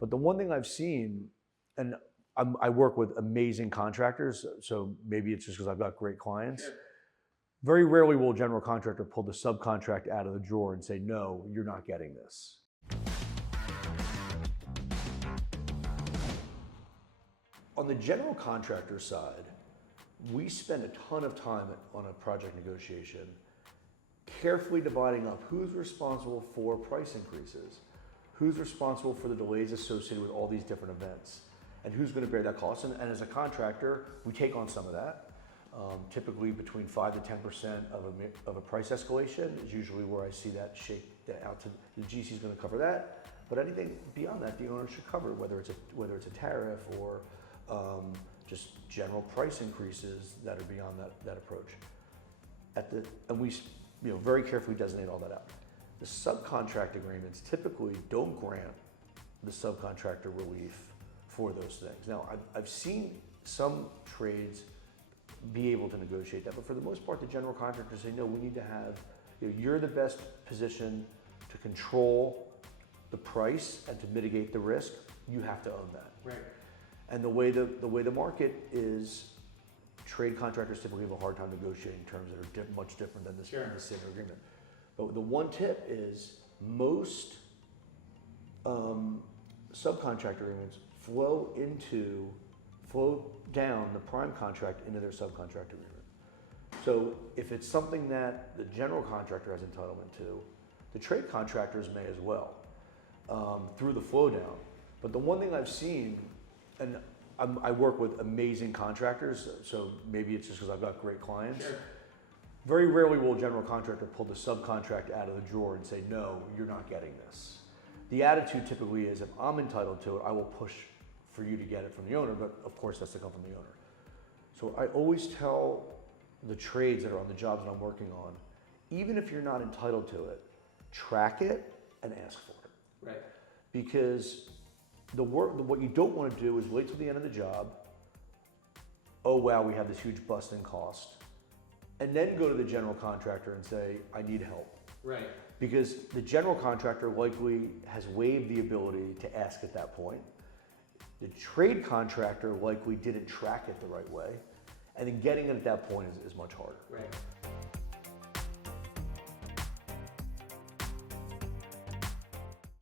But the one thing I've seen, and I work with amazing contractors, so maybe it's just because I've got great clients. Sure. Very rarely will a general contractor pull the subcontract out of the drawer and say, no, you're not getting this. On the general contractor side, we spend a ton of time on a project negotiation carefully dividing up who's responsible for price increases, who's responsible for the delays associated with all these different events, and who's going to bear that cost. And as a contractor, we take on some of that. Typically between 5 to 10% of a price escalation is usually where I see that shake out to the GC is going to cover that. But anything beyond that, the owner should cover, whether it's a tariff or just general price increases that are beyond that approach. And we very carefully designate all that out. The subcontract agreements typically don't grant the subcontractor relief for those things. Now, I've seen some trades be able to negotiate that, but for the most part, the general contractors say, no, we need to have, you're the best position to control the price and to mitigate the risk. You have to own that. Right. And the way the market is, trade contractors typically have a hard time negotiating terms that are much different than this, Sure. the standard agreement. But the one tip is most subcontractor agreements flow down the prime contract into their subcontract agreement. So if it's something that the general contractor has entitlement to, the trade contractors may as well through the flow down. But the one thing I've seen, and I work with amazing contractors, so maybe it's just because I've got great clients. Sure. Very rarely will a general contractor pull the subcontract out of the drawer and say, no, you're not getting this. The attitude typically is, if I'm entitled to it, I will push for you to get it from the owner, but of course that's to come from the owner. So I always tell the trades that are on the jobs that I'm working on, even if you're not entitled to it, track it and ask for it. Right. Because what you don't want to do is wait till the end of the job, oh wow, we have this huge bust in cost, and then go to the general contractor and say, I need help. Right. Because the general contractor likely has waived the ability to ask at that point. The trade contractor likely didn't track it the right way, and then getting it at that point is much harder. Right.